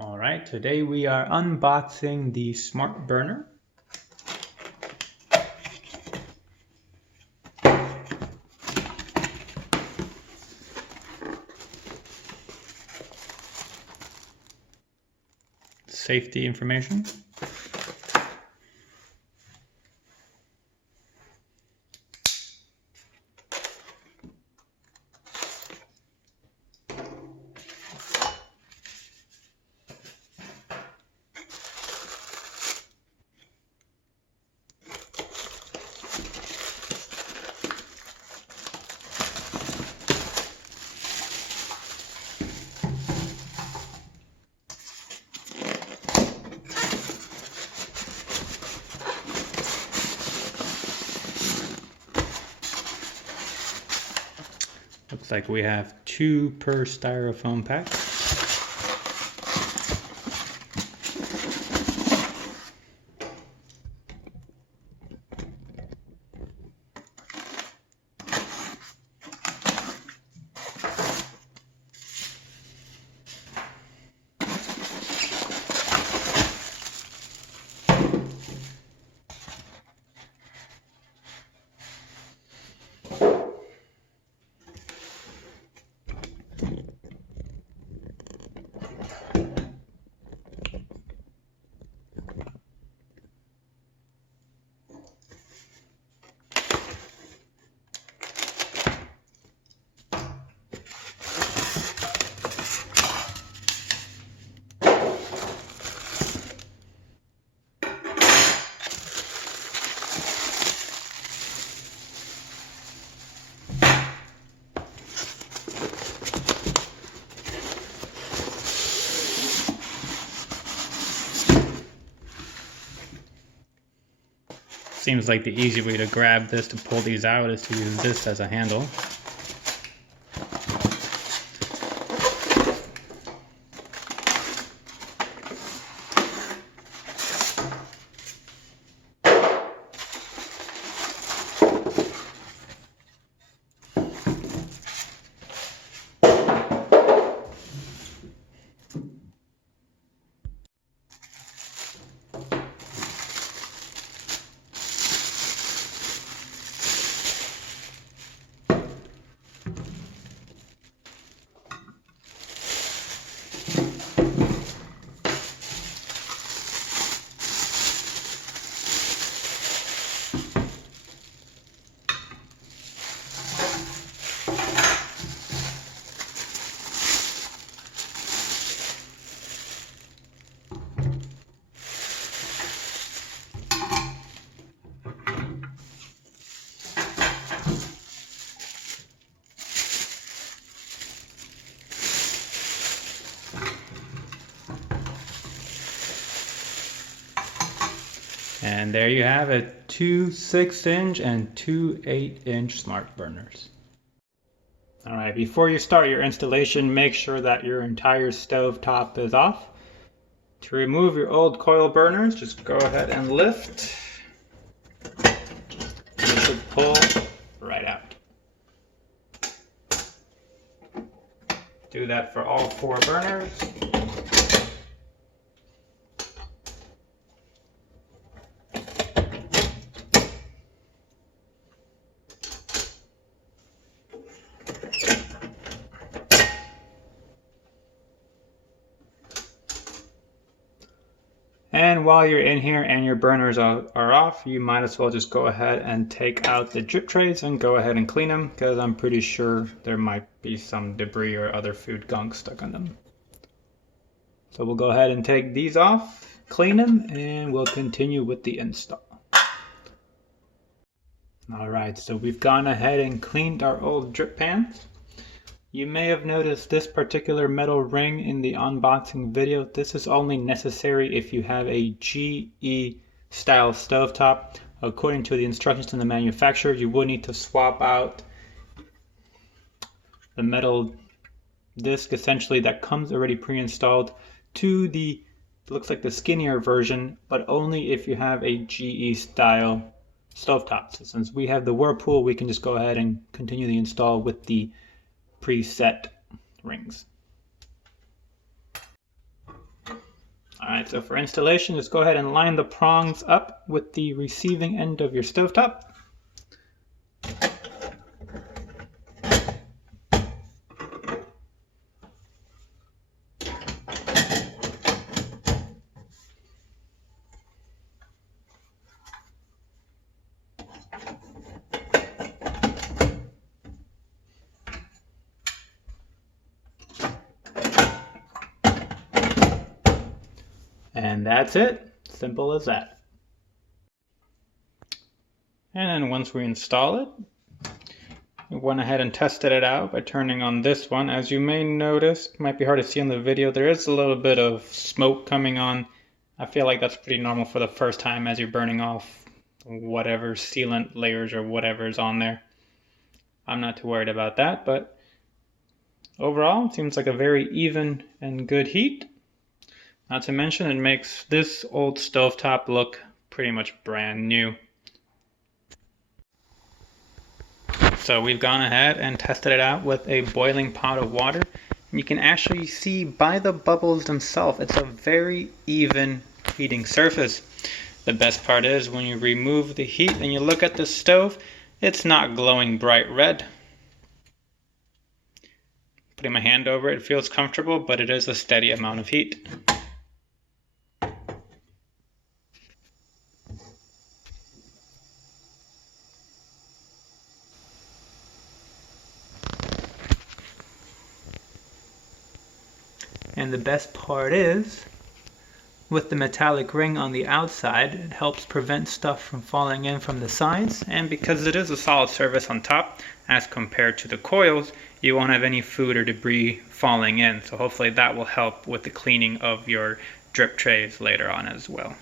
Alright, today we are unboxing the Smart Burner. Safety information. Looks like we have 2 per styrofoam pack. Seems like the easy way to grab this to pull these out is to use this as a handle. And there you have it, 2 6-inch and 2 8-inch smart burners. Alright, before you start your installation, make sure that your entire stove top is off. To remove your old coil burners, just go ahead and lift. You should pull right out. Do that for all 4 burners. And while you're in here and your burners are off, you might as well just go ahead and take out the drip trays and go ahead and clean them, because I'm pretty sure there might be some debris or other food gunk stuck on them. So we'll go ahead and take these off, clean them, and we'll continue with the install. Alright, so we've gone ahead and cleaned our old drip pans. You may have noticed this particular metal ring in the unboxing video. This is only necessary if you have a GE style stovetop. According to the instructions from the manufacturer, you will need to swap out the metal disc essentially that comes already pre-installed to the, looks like the skinnier version, but only if you have a GE style stovetop. So since we have the Whirlpool, we can just go ahead and continue the install with the preset rings. Alright, so for installation, just go ahead and line the prongs up with the receiving end of your stovetop. And that's it. Simple as that. And then once we install it, we went ahead and tested it out by turning on this one. As you may notice, it might be hard to see in the video, there is a little bit of smoke coming on. I feel like that's pretty normal for the first time as you're burning off whatever sealant layers or whatever's on there. I'm not too worried about that, but overall it seems like a very even and good heat. Not to mention, it makes this old stovetop look pretty much brand new. So we've gone ahead and tested it out with a boiling pot of water. And you can actually see by the bubbles themselves, it's a very even heating surface. The best part is when you remove the heat and you look at the stove, it's not glowing bright red. Putting my hand over it, it feels comfortable, but it is a steady amount of heat. And the best part is, with the metallic ring on the outside, it helps prevent stuff from falling in from the sides. And because it is a solid surface on top, as compared to the coils, you won't have any food or debris falling in. So hopefully that will help with the cleaning of your drip trays later on as well.